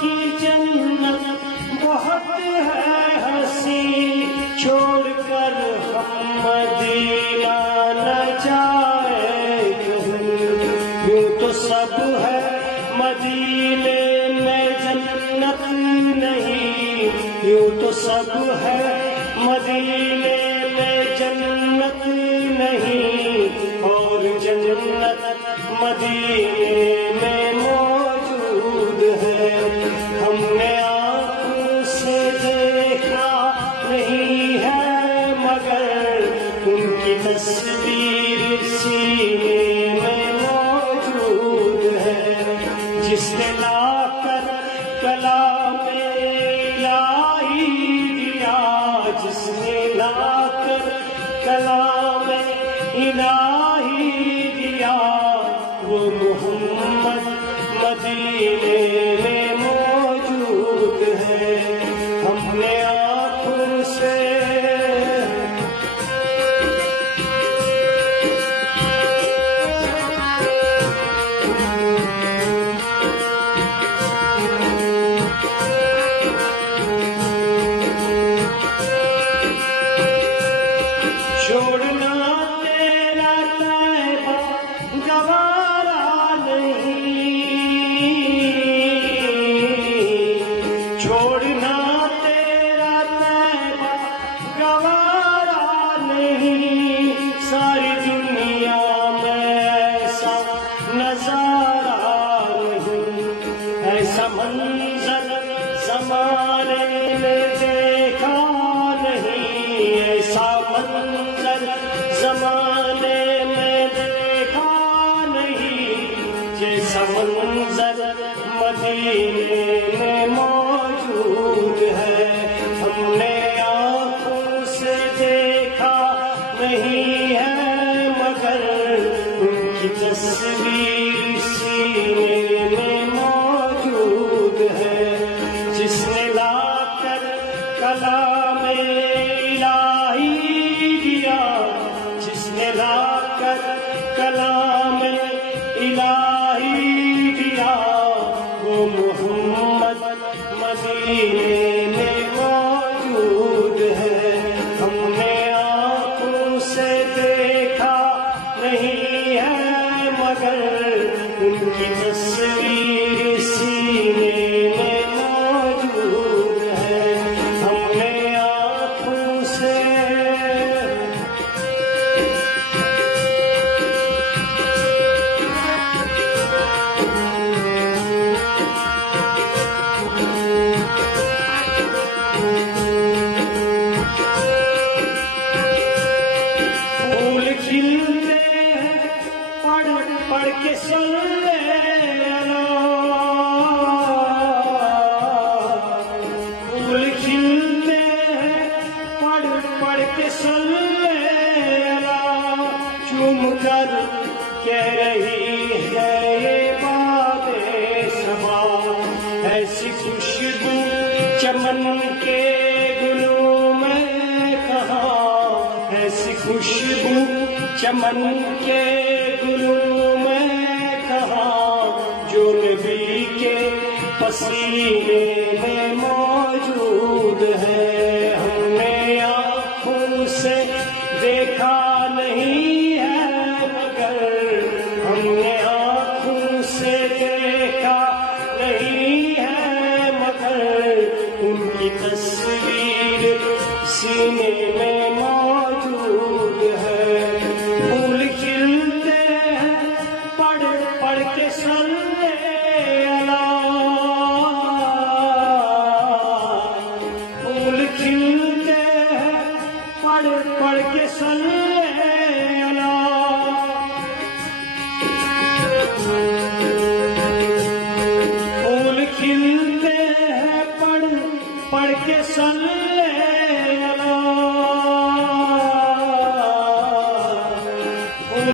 की जन्नत बहुत है हंसी, छोड़कर हम मदीना न जाए कहीं। यूं तो सब है मदीने में जन्नत नहीं, यूं तो सब है मदीने में जन्नत नहीं, और जन्नत मदीने में मौजूद है। हमने आँख से देखा नहीं है मगर उनकी तस्वीर सीने में मौजूद है। जिसने लाकर कलाम-ए इलाही दिया, जिसने लाकर कलाम-ए इलाही दिया, वो मोहम्मद मदीने में मौजूद है। हमने आँखों से छोड़ना तेरा तैबा गवारा नहीं, छोड़ना तेरा तैबा गवारा नहीं। सारी दुनिया में ऐसा नजारा नहीं, ऐसा मंजर ज़माने में देखा नहीं, ऐसा मंजर ज़माने में देखा नहीं, जैसा मंजर मदीने में मौजूद है। हमने आँखों से देखा नहीं है मगर उनकी तस्वीर सीने में मौजूद है। जिसने लाकर कलाम-ए इलाही दिया, जिसने लाकर कलाम-ए इलाही दिया, वो मोहम्मद मदीने में मौजूद है। हमने आँखों से देखा नहीं है मगर उनकी तस्वीर सीने में मौजूद है। हमने आँखों से फूल खिलते हैं पढ़ पढ़ के सुन ले अला, फूल खिलते हैं पढ़ पढ़ के सुन ले अला। चूम कर कह रही है ये बातें सबा, ऐसी खुशबू चमन के गुलों में कहाँ, ऐसी खुशबू चमन के गुलों में कहाँ, जो नबी के पसीने में मौजूद है। हमने आँखों से देखा नहीं है मगर, हमने आँखों से देखा नहीं है मगर उनकी तस्वीर सीने में मौजूद है। फूल खिलते हैं पढ़ पढ़ के सुन ले अला, फूल खिलते हैं पढ़ पढ़ के सुन ले अला। फूल खिलते हैं पढ़ पढ़ के सुन